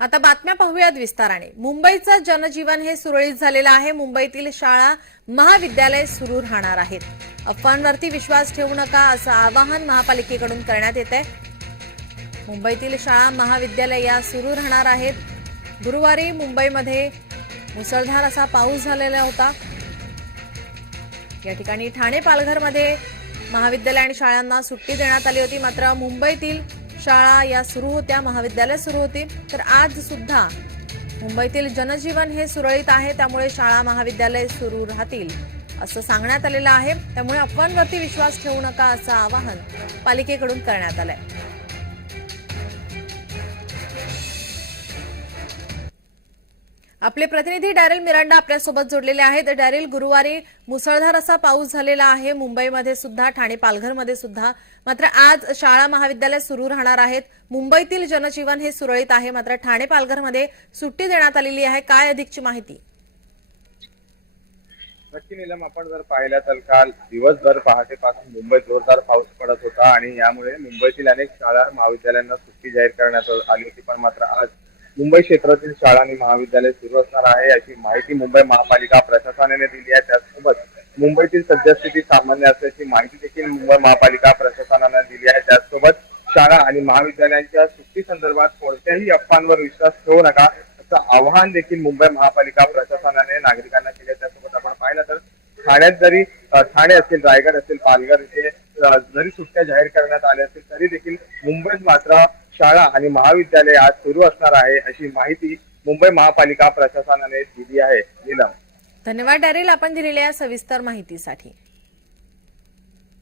आता बातम्या पाहूयात विस्ताराने. मुंबईचं जनजीवन हे सुरळीत झालेलं आहे. मुंबईतील शाळा महाविद्यालय सुरू राहणार आहेत. अफवांवरती विश्वास ठेवू नका असं आवाहन महापालिकेकडून करण्यात येत आहे. मुंबईतील शाळा महाविद्यालय या सुरू राहणार आहेत. गुरुवारी मुंबईमध्ये मुसळधार असा पाऊस झालेला होता. या ठिकाणी ठाणे पालघरमध्ये महाविद्यालय आणि शाळांना सुट्टी देण्यात आली होती. मात्र मुंबईतील शाळा या सुरू होत्या महाविद्यालय सुरू होती. तर आज सुद्धा मुंबईतील जनजीवन हे सुरळीत आहे त्यामुळे शाळा महाविद्यालय सुरू राहतील असं सांगण्यात आलेलं आहे. त्यामुळे अफवांवरती विश्वास ठेवू नका असं आवाहन पालिकेकडून करण्यात आलंय. आपले प्रतिनिधी डॅरेल मिरांडा आपल्यासोबत जोडलेले आहेत. डॅरेल गुरुवारी मुसळधार असा पाऊस झालेला आहे. मुंबईमध्ये सुद्धा ठाणे पालघरमध्ये सुद्धा. मात्र आज शाळा महाविद्यालय सुरू राहणार आहेत. मुंबईतील जनजीवन हे सुरळीत आहे. मात्र ठाणे पालघरमध्ये सुट्टी देण्यात आलेली आहे. काय अधिकची माहिती? नक्की निलम आपण जर पाहिलं तर काल दिवसभर पहाटेपासून मुंबईत जोरदार पाऊस पडत होता आणि यामुळे मुंबईतील अनेक शाळा महाविद्यालयांना सुट्टी जाहीर करण्यात आली होती. पण मात्र आज मुंबई क्षेत्रातील शाळा आणि महाविद्यालय सुरू असणार आहे अशी माहिती मुंबई महापालिका प्रशासनाने दिली आहे. त्याचसोबत मुंबईतील सद्यस्थिती सामान्य असल्याची माहिती देखील मुंबई महापालिका प्रशासनाने दिली आहे. त्याचसोबत शाळा आणि महाविद्यालयांच्या सुट्टी संदर्भात कोणत्याही अफवांवर विश्वास ठेवू नका असं आवाहन देखील मुंबई महापालिका प्रशासनाने नागरिकांना केले त्यासोबत आपण पाहिलं तर ठाण्यात जरी ठाणे असेल रायगड असेल पालघर इथे जरी सुट्ट्या जाहीर करण्यात आल्या असतील तरी देखील मुंबईत मात्र शाळा आणि महाविद्यालय आज सुरू असणार आहे अशी माहिती मुंबई महापालिका प्रशासनाने दिली आहे. नीलम. धन्यवाद डॅरेल. आपण दिलेल्या सविस्तर माहितीसाठी.